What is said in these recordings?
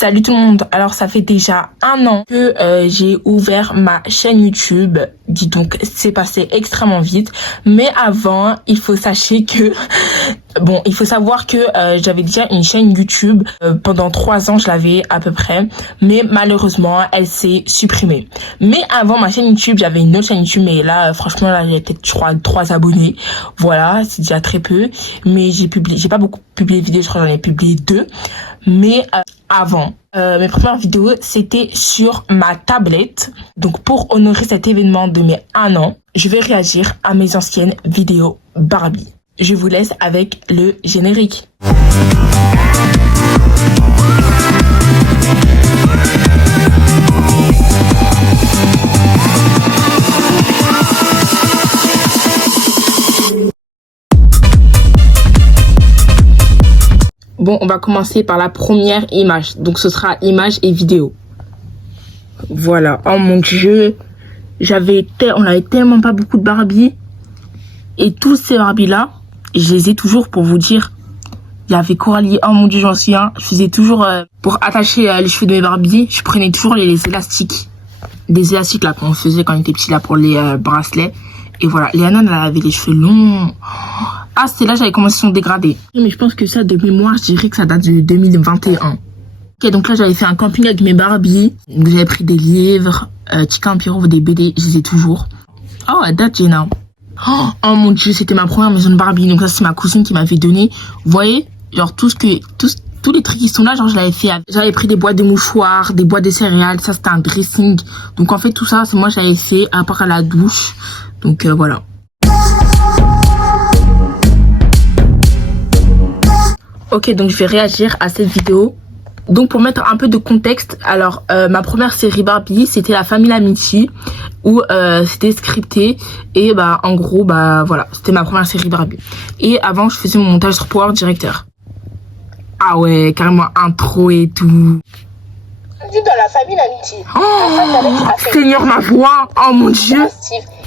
Salut tout le monde, alors ça fait déjà 1 an que j'ai ouvert ma chaîne YouTube, dis donc c'est passé extrêmement vite, mais avant il faut savoir que j'avais déjà une chaîne YouTube, pendant 3 ans je l'avais à peu près, mais malheureusement elle s'est supprimée. Mais avant ma chaîne YouTube j'avais une autre chaîne YouTube, mais là franchement là j'ai peut-être je crois 3 abonnés, voilà c'est déjà très peu, mais j'ai pas beaucoup publié de vidéos, je crois que j'en ai publié 2, mais avant. Mes premières vidéos, c'était sur ma tablette. Donc, pour honorer cet événement de mes 1 an, je vais réagir à mes anciennes vidéos Barbie. Je vous laisse avec le générique. Bon, on va commencer par la première image. Donc, ce sera image et vidéo. Voilà. Oh mon Dieu. On avait tellement pas beaucoup de Barbie. Et tous ces Barbies-là, je les ai toujours pour vous dire. Il y avait Coralie. Oh mon Dieu, j'en suis un. Je faisais toujours, pour attacher les cheveux de mes Barbies, je prenais toujours les élastiques. Des élastiques là qu'on faisait quand on était petit là pour les bracelets. Et voilà. Léana, elle avait les cheveux longs. Ah, c'est là j'avais commencé son dégradé. Mais je pense que ça, de mémoire, je dirais que ça date de 2021. Ok, donc là, j'avais fait un camping avec mes Barbies. Donc, j'avais pris des livres, Chica Empiro, des BD, je les ai toujours. Oh, à date, Jenna. Oh mon Dieu, c'était ma première maison de Barbie. Donc ça, c'est ma cousine qui m'avait donné. Vous voyez, genre tous les trucs qui sont là, genre je l'avais fait. J'avais pris des boîtes de mouchoirs, des boîtes de céréales. Ça, c'était un dressing. Donc en fait, tout ça, c'est moi j'avais fait à part à la douche. Donc voilà. Ok, donc je vais réagir à cette vidéo. Donc pour mettre un peu de contexte, alors ma première série Barbie, c'était La Famille Amici, où c'était scripté et bah en gros bah voilà, c'était ma première série Barbie. Et avant je faisais mon montage sur Power Director. Ah ouais, carrément intro et tout. Dans La Famille Amici. Oh, Seigneur ma voix, oh mon Dieu.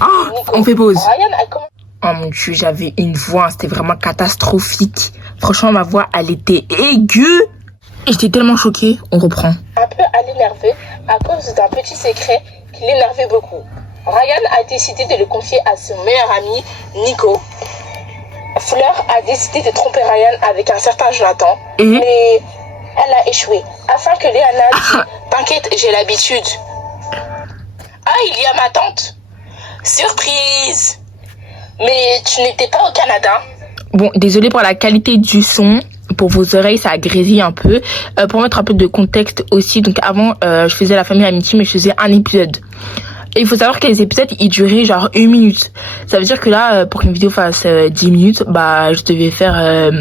Oh, on fait pause. Oh mon Dieu, j'avais une voix, c'était vraiment catastrophique. Franchement, ma voix, elle était aiguë. Et j'étais tellement choquée. On reprend. Un peu à l'énerver à cause d'un petit secret qui l'énervait beaucoup. Ryan a décidé de le confier à son meilleur ami, Nico. Fleur a décidé de tromper Ryan avec un certain Jonathan. Mais elle a échoué. Afin que Léana dise « T'inquiète, j'ai l'habitude. » Ah, il y a ma tante. Surprise. Mais tu n'étais pas au Canada. Bon, désolé pour la qualité du son. Pour vos oreilles, ça a grésillé un peu. Pour mettre un peu de contexte aussi. Donc avant, je faisais La Famille Amici, mais je faisais un épisode. Et il faut savoir que les épisodes, ils duraient genre 1 minute. Ça veut dire que là, pour qu'une vidéo fasse 10 minutes, bah je devais faire...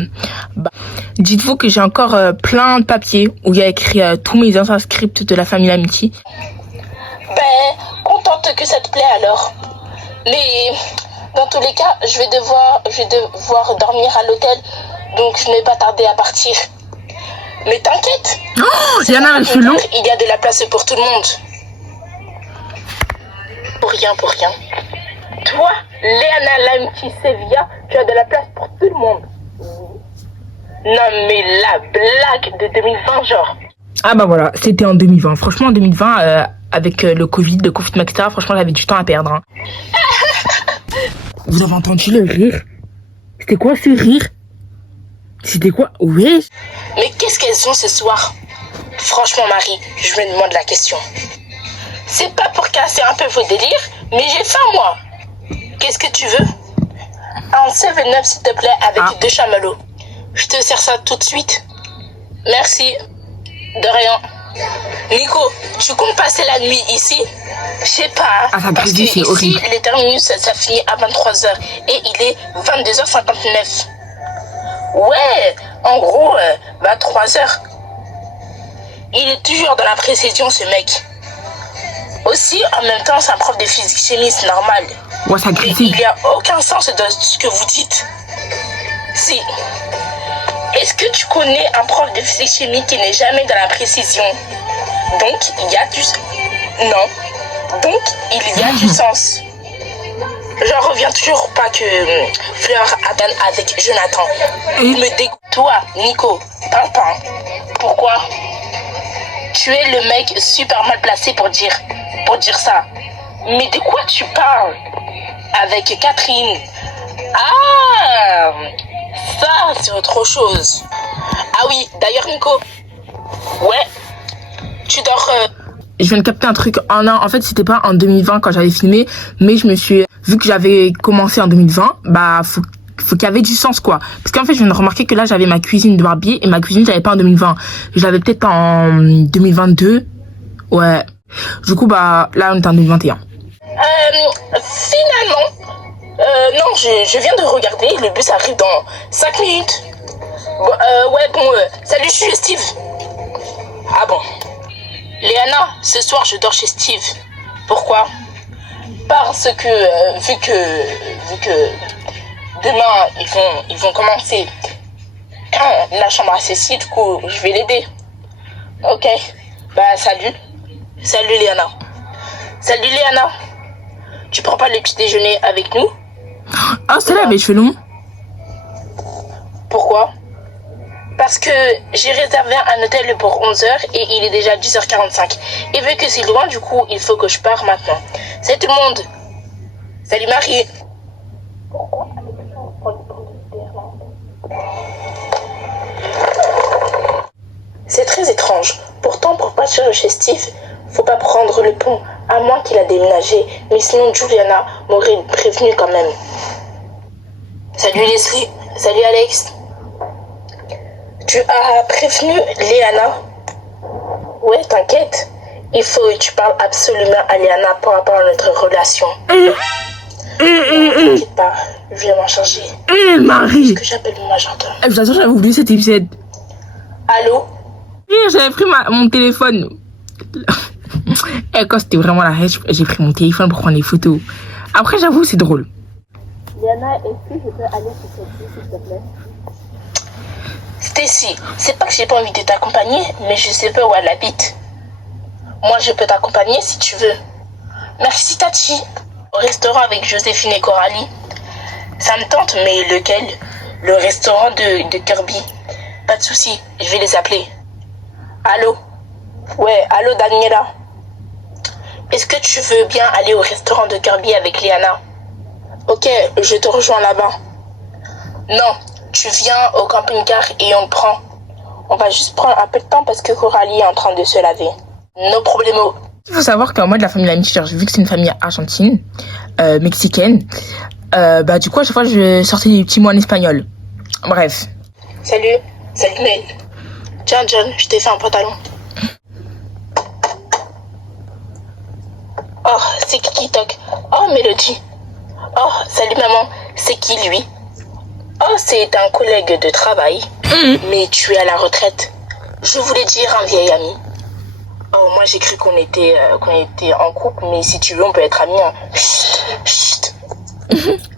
Dites-vous que j'ai encore plein de papiers où il y a écrit tous mes anciens scripts de La Famille Amici. Ben, contente que ça te plaît alors. Mais dans tous les cas, je vais devoir dormir à l'hôtel. Donc je n'ai pas tardé à partir. Mais t'inquiète. Oh, il y en a un cheveu long. Il y a de la place pour tout le monde. Pour rien. Toi, Léana Lamiti Sevilla, tu as de la place pour tout le monde. Non mais la blague de 2020 genre. Ah bah voilà, c'était en 2020. Franchement en 2020, avec le confinement, etc. Franchement j'avais du temps à perdre. Hein. Vous avez entendu le rire? C'était quoi ce rire? C'était quoi? Oui. Mais qu'est-ce qu'elles ont ce soir? Franchement, Marie, je me demande la question. C'est pas pour casser un peu vos délires, mais j'ai faim, moi. Qu'est-ce que tu veux? Un 7-Up, s'il te plaît, avec 2 chamallows. Je te sers ça tout de suite. Merci. De rien. Nico, tu comptes passer la nuit ici? Je sais pas. Parce que ici, les terminus, ça finit à 23h. Et il est 22h59. Ouais, en gros, 23h. Il est toujours dans la précision, ce mec. Aussi, en même temps, c'est un prof de physique-chimie, c'est normal. Ouais, ça critique. Il n'y a aucun sens dans ce que vous dites. Si. Est-ce que tu connais un prof de physique-chimie qui n'est jamais dans la précision? Donc, il y a du... Non. Donc, il y a du sens. J'en reviens toujours pas que Fleur Adam avec Jonathan. Il me dégoûte. Toi, Nico, Pimpin. Pourquoi? Tu es le mec super mal placé pour dire ça. Mais de quoi tu parles? Avec Catherine. Ah, ça, c'est autre chose. Ah oui, d'ailleurs, Nico. Ouais, tu dors... Je viens de capter un truc. En fait, c'était pas en 2020 quand j'avais filmé, mais vu que j'avais commencé en 2020, bah, faut qu'il y avait du sens, quoi. Parce qu'en fait, je viens de remarquer que là, j'avais ma cuisine de Barbie et ma cuisine, j'avais pas en 2020. Je l'avais peut-être en 2022. Ouais. Du coup, bah, là, on est en 2021. Finalement, non, je viens de regarder. Le bus arrive dans 5 minutes. Salut, je suis Steve. Ah bon. Léana, ce soir, je dors chez Steve. Pourquoi? Parce que, vu que demain, ils vont commencer la chambre à Cécile, du coup, je vais l'aider. Ok. Bah, salut. Salut, Léana. Salut, Léana. Tu prends pas le petit déjeuner avec nous? Ah, c'est là, mais je fais long. Pourquoi? Parce que j'ai réservé un hôtel pour 11h et il est déjà 10h45. Et vu que c'est loin, du coup, il faut que je parte maintenant. Salut tout le monde. Salut Marie. Pourquoi? C'est très étrange. Pourtant, pour partir chez Steve, faut pas prendre le pont, à moins qu'il a déménagé. Mais sinon, Juliana m'aurait prévenu quand même. Salut Leslie. Salut Alex. Tu as prévenu Léana? Ouais, t'inquiète. Il faut que tu parles absolument à Léana par rapport à notre relation. T'inquiète pas, je vais m'en charger. Marie. Que j'appelle mon agent. Je vous assure, j'avais oublié cet épisode. Allô? J'avais pris mon téléphone. Et quand c'était vraiment la haine, j'ai pris mon téléphone pour prendre des photos. Après, j'avoue, c'est drôle. Léana, est-ce que je peux aller sur cette liste, s'il te plaît? Stacy, c'est pas que j'ai pas envie de t'accompagner, mais je sais pas où elle habite. Moi, je peux t'accompagner si tu veux. Merci, Tati. Au restaurant avec Joséphine et Coralie. Ça me tente, mais lequel? Le restaurant de Kirby. Pas de souci, je vais les appeler. Allô? Ouais, allô, Daniela. Est-ce que tu veux bien aller au restaurant de Kirby avec Léana? Ok, je te rejoins là-bas. Non, tu viens au camping-car et on le prend. On va juste prendre un peu de temps parce que Coralie est en train de se laver. No problemo. Il faut savoir qu'en moi de la famille Lannister, vu que c'est une famille argentine, mexicaine, du coup à chaque fois je sortais des petits mots en espagnol. Bref. Salut Nel. Tiens John, je t'ai fait un pantalon. Oh, c'est qui toque? Oh, Mélodie. Oh, salut maman, c'est qui lui? Oh, c'est un collègue de travail. Mais tu es à la retraite. Je voulais dire un vieil ami. Oh, moi j'ai cru qu'on était en couple, mais si tu veux, on peut être amis. Hein. Chut.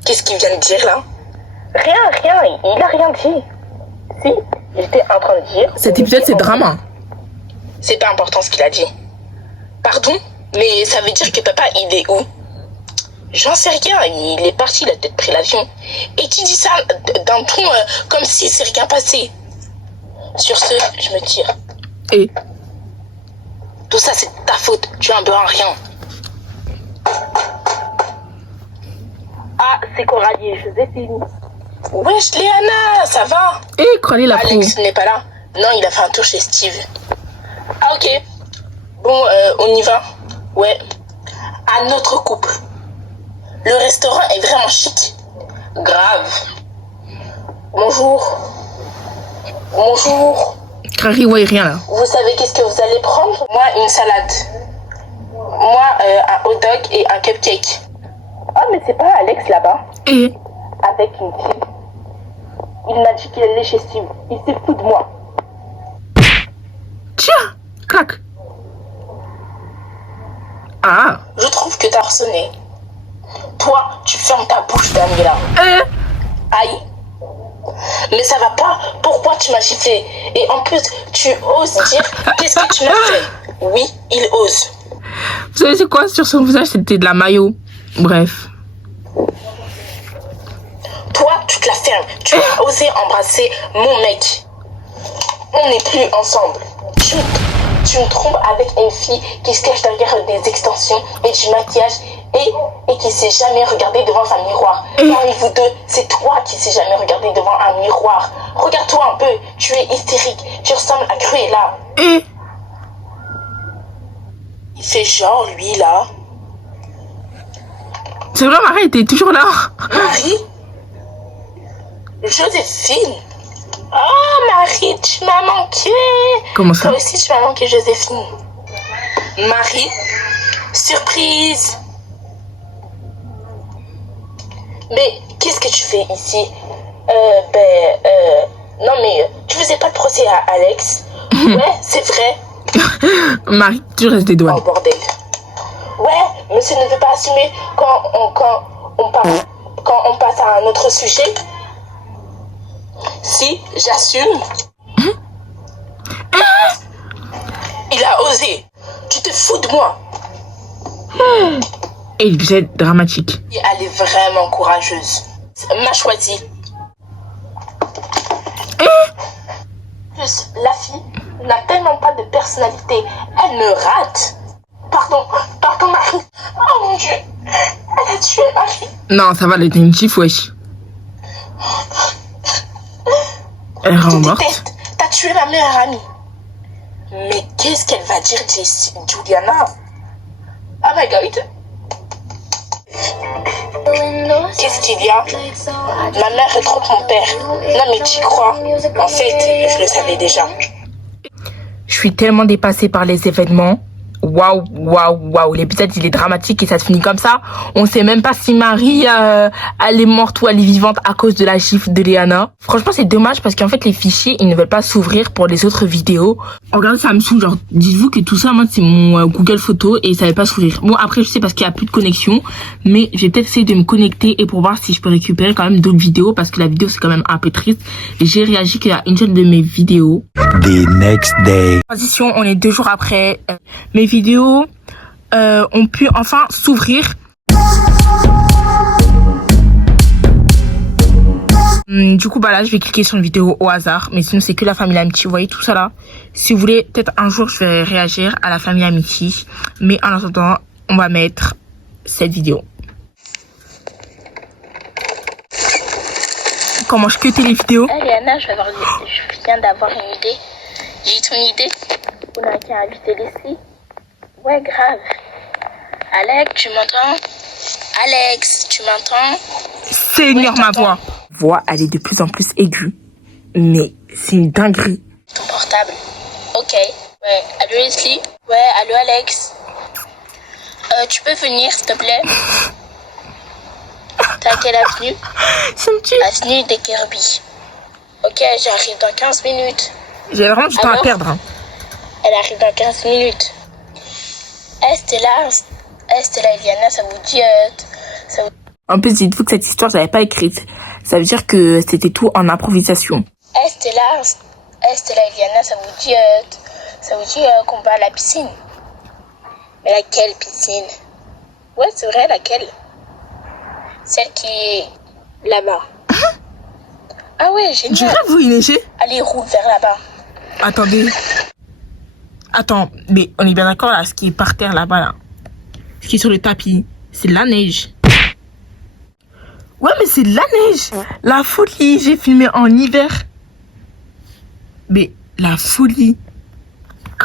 Qu'est-ce qu'il vient de dire là? Rien, il a rien dit. Si, j'étais en train de dire... Cet épisode, c'est drama. C'est pas important ce qu'il a dit. Pardon? Mais ça veut dire que papa, il est où? J'en sais rien, il est parti, il a peut-être pris l'avion. Et tu dis ça d'un ton comme si c'est rien passé. Sur ce, je me tire. Et tout ça, c'est ta faute, tu es un peu un rien. Ah, c'est Coralie et Joséphine. Wesh, Léana, ça va? Et Coralie la pro. Alex n'est pas là. Non, il a fait un tour chez Steve. Ah, ok. Bon, on y va. Ouais. À notre couple. Le restaurant est vraiment chic. Grave. Bonjour. Crary, ouais, rien là. Vous savez qu'est-ce que vous allez prendre? Moi, une salade. Moi, un hot dog et un cupcake. Oh, mais c'est pas Alex là-bas. Et avec une fille. Il m'a dit qu'il allait chez Steve. Il s'est foutu de moi. Tiens, clac. Ah. Je trouve que t'as sonné. Toi, tu fermes ta bouche, Daniela. Aïe. Mais ça va pas. Pourquoi tu m'as giflé? Et en plus, tu oses dire qu'est-ce que tu m'as fait? Oui, il ose. Vous savez c'est quoi? Sur son visage, c'était de la maillot. Bref. Toi, tu te la fermes. Tu as osé embrasser mon mec. On n'est plus ensemble. tu me trompes avec une fille qui se cache derrière des extensions et du maquillage et qui s'est jamais regardée devant un miroir. Parmi vous deux, c'est toi qui s'est jamais regardé devant un miroir. Regarde-toi un peu, tu es hystérique, tu ressembles à Cruella. Il fait genre, lui, là. C'est vrai, Marie était toujours là. Marie? Joséphine? Oh, Marie, tu m'as manqué. Comment ça? Toi aussi, tu m'as manqué, Joséphine. Marie, surprise. Mais qu'est-ce que tu fais ici? Non, mais tu faisais pas de procès à Alex? Ouais, c'est vrai. Marie, tu restes des douanes. Oh, bordel. Ouais, monsieur ne veut pas assumer quand on passe à un autre sujet. Si, j'assume. Il a osé. Tu te fous de moi. Et vous êtes dramatique. Elle est vraiment courageuse. M'a choisi. Plus, la fille n'a tellement pas de personnalité. Elle me rate. Pardon, Marie. Oh mon Dieu. Elle a tué Marie. Non, ça va, elle était une chief, wesh. Elle est vraiment morte. T'as tué ma meilleure amie. Mais qu'est-ce qu'elle va dire, Juliana? Oh my God. Qu'est-ce qu'il y a? Ma mère retrouve mon père. Non mais tu crois? En fait, je le savais déjà. Je suis tellement dépassée par les événements. Waouh, waouh, waouh. L'épisode, il est dramatique et ça se finit comme ça. On sait même pas si Marie, elle est morte ou elle est vivante à cause de la gifle de Léana. Franchement, c'est dommage parce qu'en fait, les fichiers, ils ne veulent pas s'ouvrir pour les autres vidéos. Regardez, ça me saoule. Genre, dites-vous que tout ça, moi, c'est mon Google Photo et ça ne veut pas s'ouvrir. Bon, après, je sais parce qu'il y a plus de connexion, mais je vais peut-être essayer de me connecter et pour voir si je peux récupérer quand même d'autres vidéos parce que la vidéo, c'est quand même un peu triste. Et j'ai réagi qu'il y a une seule de mes vidéos. The next day. Transition, on est 2 jours après. Mes vidéos ont pu enfin s'ouvrir. Du coup, bah là, je vais cliquer sur une vidéo au hasard. Mais sinon, c'est que la famille Amitié. Vous voyez tout ça là? Si vous voulez, peut-être un jour, je vais réagir à la famille Amitié. Mais en attendant, on va mettre cette vidéo. Comment je cutais les vidéos? Léana, je viens d'avoir une idée. J'ai ton idée? On a qu'à inviter Leslie. Ouais, grave. Alex, tu m'entends? Alex, tu m'entends? Seigneur, ma voix. Voix, elle est de plus en plus aiguë. Mais c'est une dinguerie. Ton portable. Ok. Ouais, allô Leslie? Ouais, allô Alex? Tu peux venir, s'il te plaît? T'as à quelle avenue? Ça me tue. Avenue des Kirby. Ok, j'arrive dans 15 minutes. J'ai vraiment du temps à perdre. Hein. Elle arrive dans 15 minutes. Stella, Eliana, ça vous dit... En plus, dites-vous que cette histoire, je l'avais pas écrite. Ça veut dire que c'était tout en improvisation. Stella, Eliana, ça vous dit qu'on va à la piscine. Mais laquelle piscine? Ouais, c'est vrai, laquelle? Celle qui est là-bas. Ah ouais, génial. Je rêve, vous, il neigeait. Allez, roule vers là-bas. Attendez. Attends, mais on est bien d'accord là, ce qui est par terre là-bas là. Ce qui est sur le tapis, c'est de la neige. Ouais, mais c'est de la neige. La folie, j'ai filmé en hiver. Mais la folie.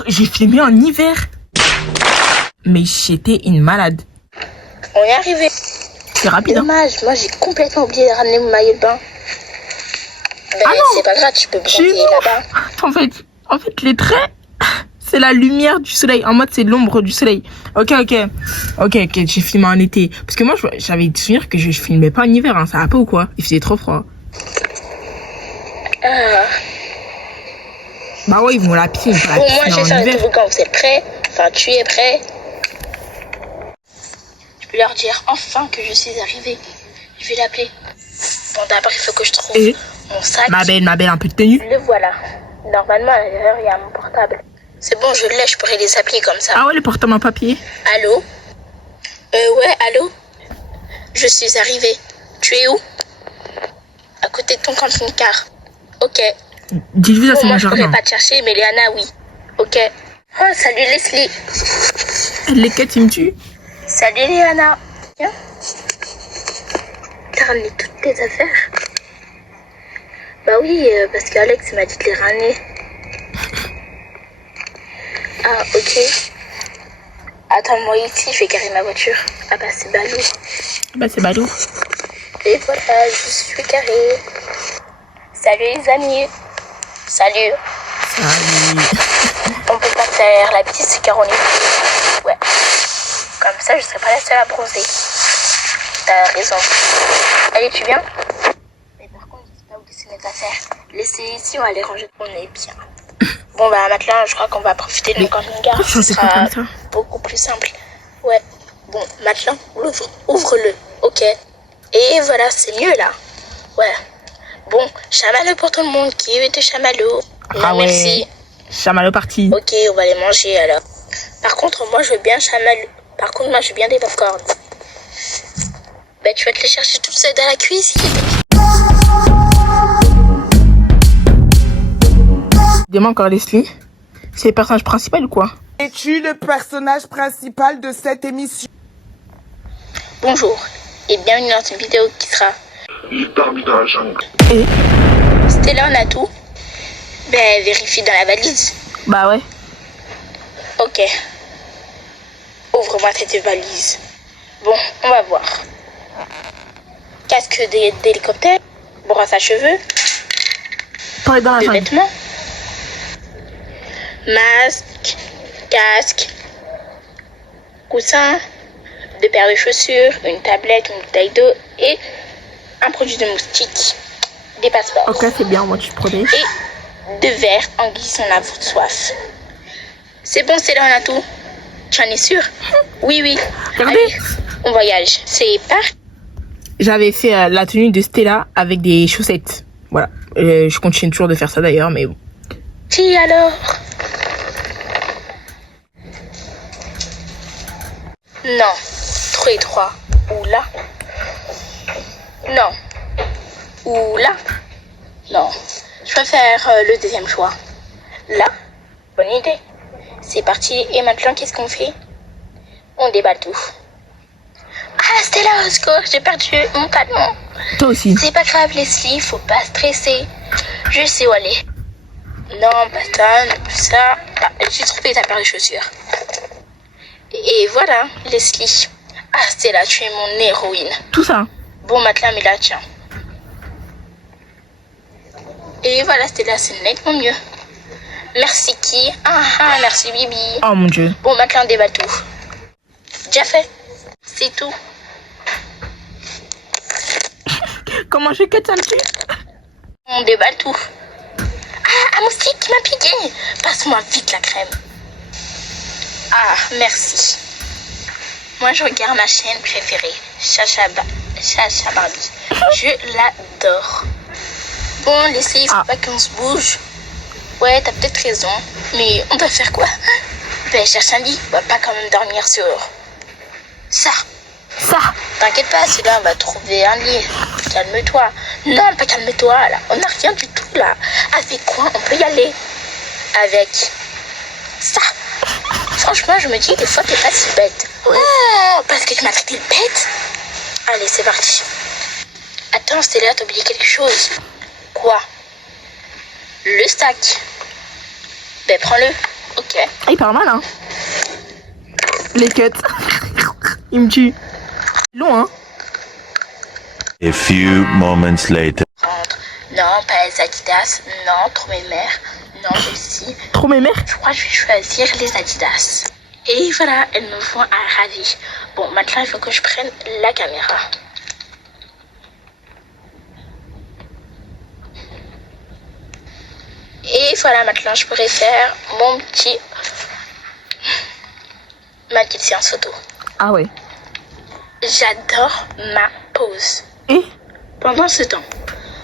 J'ai filmé en hiver. Mais j'étais une malade. On est arrivé. C'est rapide. Dommage, moi j'ai complètement oublié de ramener mon maillot de bain. Ben, ah non, c'est pas grave, tu peux bronzer là-bas. En fait, les traits, c'est la lumière du soleil. En mode, c'est l'ombre du soleil. Ok, j'ai filmé en été. Parce que moi, j'avais de souvenir que je filmais pas en hiver. Hein. Ça va pas ou quoi? Il faisait trop froid. Bah ouais, ils vont à la piscine. Bon, moi, j'ai ça le toboggan. Vous êtes prêts? Enfin, tu es prêt? Je peux leur dire enfin que je suis arrivée. Je vais l'appeler. Bon, d'abord, il faut que je trouve mon sac. Ma belle, un peu de tenue. Le voilà. Normalement, à l'intérieur, il y a mon portable. C'est bon, je l'ai, je pourrais les appeler comme ça. Ah ouais, le portable en papier. Allô? Ouais, allô? Je suis arrivée. Tu es où? À côté de ton camping-car. Ok. Dites-vous ça, c'est mon moi, je jardin. pourrais pas te chercher, mais Léana, oui. Ok. Oh, salut Leslie. Les quêtes, ils me tuent. Salut Léana. Viens. T'as ramené toutes tes affaires? Bah oui, parce qu'Alex m'a dit de les ramener. Ah, ok. Attends-moi ici, je vais garer ma voiture. Ah bah c'est ballot. Bah, c'est ballot. Et voilà, je suis garée. Salut les amis. Salut. On peut pas faire la bêtise car on est... Ouais. Comme ça, je serai pas la seule à bronzer. T'as raison. Allez, tu viens? Mais par contre, je sais pas où laisser mes affaires. Laissez ici, on va les ranger. On est bien. Bon, bah maintenant, je crois qu'on va profiter de mon camping-car. Ce sera beaucoup plus simple. Ouais. Bon, maintenant, ouvre-le. Ok. Et voilà, c'est mieux là. Ouais. Bon, chamallow pour tout le monde. Qui veut des chamallows? Non, ouais. merci. Chamallow parti. Ok, on va les manger alors. Par contre, moi, je veux bien chamallow. Par contre, moi, je veux bien des popcorn. Bah, tu vas te les chercher toutes seules dans la cuisine. Dis-moi encore, Leslie. C'est le personnage principal ou quoi? Es-tu le personnage principal de cette émission? Bonjour et bienvenue dans une vidéo qui sera... Il dormi dans la jungle. Et Stella, on a tout. Ben, vérifie dans la valise. bah ouais. Ok. Ouvre-moi cette valise. Bon, on va voir. Casque d'hélicoptère, brosse à cheveux, Pareil dans la deux jungle. vêtements, masque, casque, coussin, deux paires de chaussures, une tablette, une bouteille d'eau et un produit de moustique, des passeports Ok, c'est bien, moi tu te protèges. et deux verres en guise on a soif. C'est bon, c'est là, on a tout. Tu en es sûr? Oui, oui. Regardez. Allez, on voyage. C'est parti. J'avais fait la tenue de Stella avec des chaussettes. Voilà. Je continue toujours de faire ça d'ailleurs, mais bon. Alors. Non, trop étroit. Oula. Non. Oula. Non. Je préfère le deuxième choix. Là. Bonne idée. C'est parti. Et maintenant, qu'est-ce qu'on fait? On déballe tout. Ah, Stella, au secours, j'ai perdu mon talon. Toi aussi. C'est pas grave, Leslie, faut pas stresser. Je sais où aller. Non, pas ça. Ah, j'ai trouvé ta paire de chaussures. Et voilà, Leslie. Ah, Stella, tu es mon héroïne. Tout ça. Bon, maintenant, mais là, tiens. Et voilà, Stella, c'est nettement mieux. Merci qui? Merci Bibi. Oh mon dieu. Bon, maintenant, on déballe tout. Déjà fait. C'est tout. Comment je cut ça me tue? On déballe tout. Ah, un moustique qui m'a piqué. Passe-moi vite la crème. Ah, merci. Moi, je regarde ma chaîne préférée, Chacha Barbie. Je l'adore. Bon, laissez, il faut pas qu'on se bouge. Ouais, t'as peut-être raison. Mais on va faire quoi? Ben, cherche un lit. On va pas quand même dormir sur ça. T'inquiète pas, c'est là, on va trouver un lit. Calme-toi. Non, pas calme-toi, là. On n'a rien du tout, là. Avec quoi on peut y aller? Avec ça. Franchement, je me dis, des fois, t'es pas si bête. Oh, parce que tu m'as traité de bête? Allez, c'est parti. Attends, Stella, t'as oublié quelque chose. Quoi? Le stack. Ben, prends-le. Ok. Ah, il part mal, hein. Les cuts. Il me tue. Long, hein. A few moments later. Non, pas les Adidas. Non, trop mes mères. Non, celle-ci. Trop mes mères. Je crois que je vais choisir les Adidas. Et voilà, elles me font un ravi. Bon, maintenant, il faut que je prenne la caméra. Et voilà, maintenant, je pourrais faire ma petite séance photo. Ah ouais. J'adore ma pose. Et Pendant ce temps.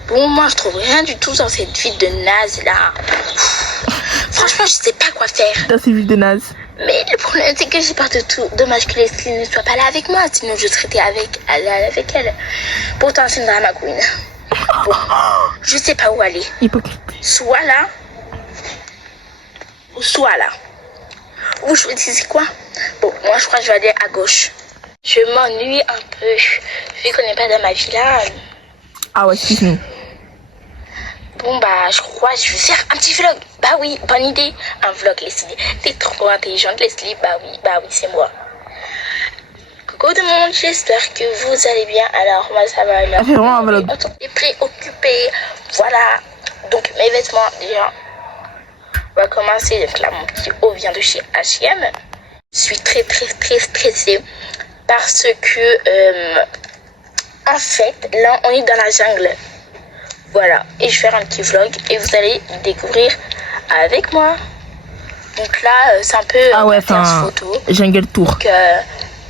Bon, moi, je trouve rien du tout dans cette vie de naze, là. Franchement, je sais pas quoi faire. dans ces vues de naze. Mais le problème, c'est que j'ai peur de tout. Dommage que Leslie ne soit pas là avec moi, sinon je serais avec elle. Pourtant, c'est une drama queen. Bon, je sais pas où aller. Hypocrite. Soit là, ou soit là. vous choisissez quoi? Bon, moi je crois que je vais aller à gauche. Je m'ennuie un peu, vu qu'on n'est pas dans ma villa. Ah ouais, excuse-nous. Bon bah, je crois que je vais faire un petit vlog. Bah oui, bonne idée. Un vlog, Leslie. T'es trop intelligente, Leslie. Bah oui, c'est moi. Coucou tout le monde, j'espère que vous allez bien. Alors moi ça va. Elle fait vraiment un vlog. On est préoccupé. Voilà. Donc mes vêtements déjà. On va commencer. Donc là mon petit haut vient de chez H&M. Je suis très stressée parce que en fait là on est dans la jungle. Voilà, et je vais faire un petit vlog et vous allez découvrir avec moi. Donc là, c'est un peu photo. Jungle tour. Donc,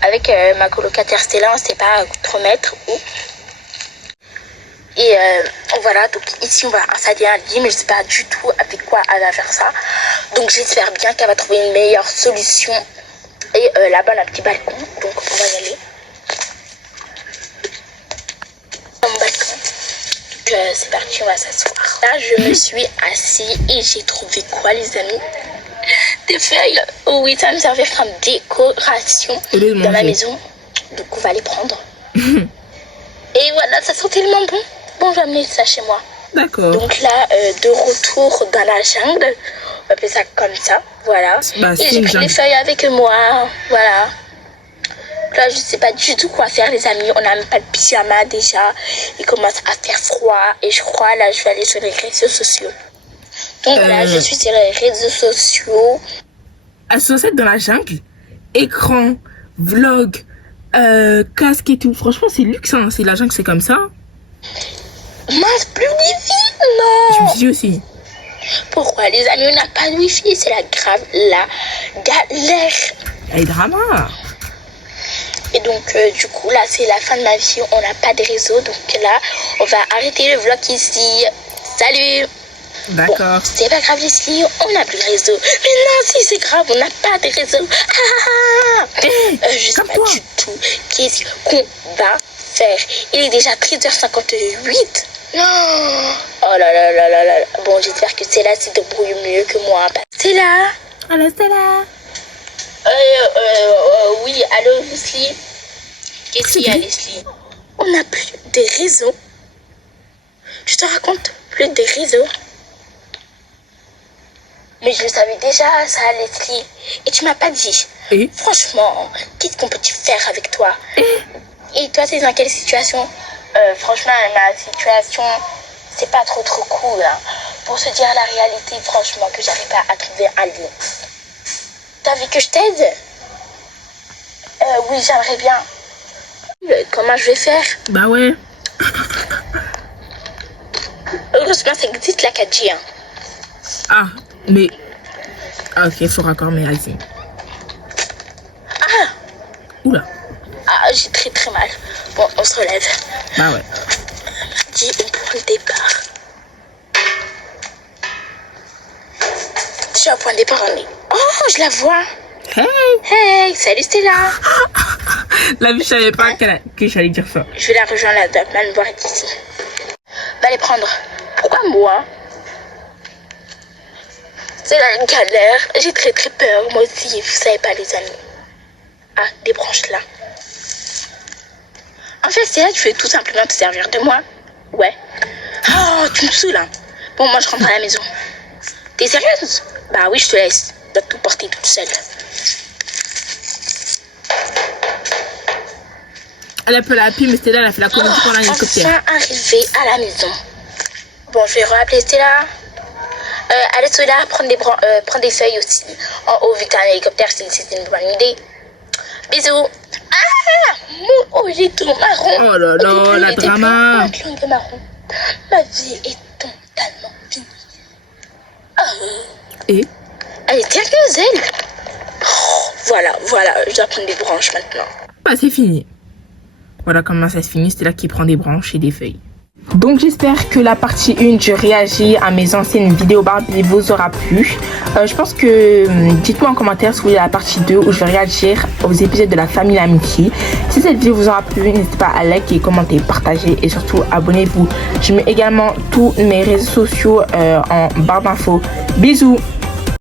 avec ma colocataire Stella, on ne sait pas trop mettre où. Et voilà, donc ici on va installer un lit, mais je ne sais pas du tout avec quoi elle va faire ça. Donc j'espère bien qu'elle va trouver une meilleure solution. Et là-bas, on a un petit balcon, donc on va y aller. Mon balcon. Donc c'est parti, on va s'asseoir. Là, je me suis assise et j'ai trouvé quoi, les amis? Des feuilles. Oh oui, ça va me servir comme décoration dans ma maison. Donc on va les prendre. Et voilà, ça sent tellement bon. Bon, je vais amener ça chez moi. D'accord. Donc là, de retour dans la jungle, on va appeler ça comme ça, voilà. Bah, et j'ai pris les feuilles avec moi, voilà. Là, je sais pas du tout quoi faire, les amis. On n'a même pas de pyjama déjà. Il commence à faire froid. Et je crois, là, je vais aller sur les réseaux sociaux. Donc voilà, je suis sur les réseaux sociaux. Associate dans la jungle, écran, vlog, casque et tout. Franchement, c'est luxe, hein. C'est la jungle, c'est comme ça. Mince, plus de wifi, non. Je me suis dit aussi. Pourquoi, les amis, on n'a pas de wifi? C'est la grave, la galère. Et drama. Et donc, du coup, là, c'est la fin de ma vie. On n'a pas de réseau. Donc là, on va arrêter le vlog ici. Salut. D'accord. Bon, c'est pas grave, Leslie. On n'a plus de réseau. Mais non, si, c'est grave. On n'a pas de réseau. Je sais pas du tout qu'est-ce qu'on va faire. Il est déjà 13h58. Non. Oh là là là là là. Bon, j'espère que Stella se débrouille mieux que moi. Stella. Allô, Stella. Oui, allô, Leslie. Qu'est-ce qu'il y a, Leslie? On n'a plus de réseau. Je te raconte, plus de réseau. Mais je le savais déjà, ça, Leslie. Et tu m'as pas dit. Et franchement, qu'est-ce qu'on peut faire avec toi? Et toi, t'es dans quelle situation? Franchement, ma situation, c'est pas trop cool. Hein. Pour se dire la réalité, franchement, que j'arrive pas à trouver un lit. T'as envie que je t'aide? Oui, j'aimerais bien. Comment je vais faire? Bah ouais. Heureusement, ça existe la 4G. Hein. Ah, mais... Ah, ok, faut raccord, mais vas-y. Ah! Oula. Ah, j'ai très mal. Bon, on se relève. Bah ouais. Dis, on prend le départ. Je suis à point de départ en ligne. Oh, je la vois. Hey. Hey, salut Stella. La vie, je savais pas que j'allais dire ça. Je vais la rejoindre là, Dapman, me voir d'ici. Va les prendre. Pourquoi moi? C'est la galère. J'ai très peur. Moi aussi, vous savez pas, les amis. Ah, des branches là. En fait, c'est là que tu veux tout simplement te servir de moi. Ouais. Oh, tu me saoules. Hein. Bon, moi, je rentre à la maison. T'es sérieuse? Bah oui, je te laisse. Je dois tout porter toute seule. Elle a peu la pile, mais Stella, elle a fait la comédie pour l'hélicoptère. Enfin arrivée à la maison. Bon, je vais rappeler Stella. Allez, Stella, prendre des feuilles aussi. En haut, vu qu'un hélicoptère, c'est une bonne idée. Bisous. Ah, oh, j'ai tout marron. Oh là là, la drama. Marron. Ma vie est totalement finie. Et elle est sérieuse, elle. Oh, voilà, je dois prendre des branches maintenant. bah, c'est fini. Voilà comment ça se finit, c'est là qui prend des branches et des feuilles. Donc j'espère que la partie 1, je réagis à mes anciennes vidéos Barbie vous aura plu. Je pense que, dites-moi en commentaire si vous voulez la partie 2 où je vais réagir aux épisodes de la famille Amitié. Si cette vidéo vous aura plu, n'hésitez pas à liker, commenter, partager et surtout abonnez-vous. Je mets également tous mes réseaux sociaux en barre d'infos. Bisous.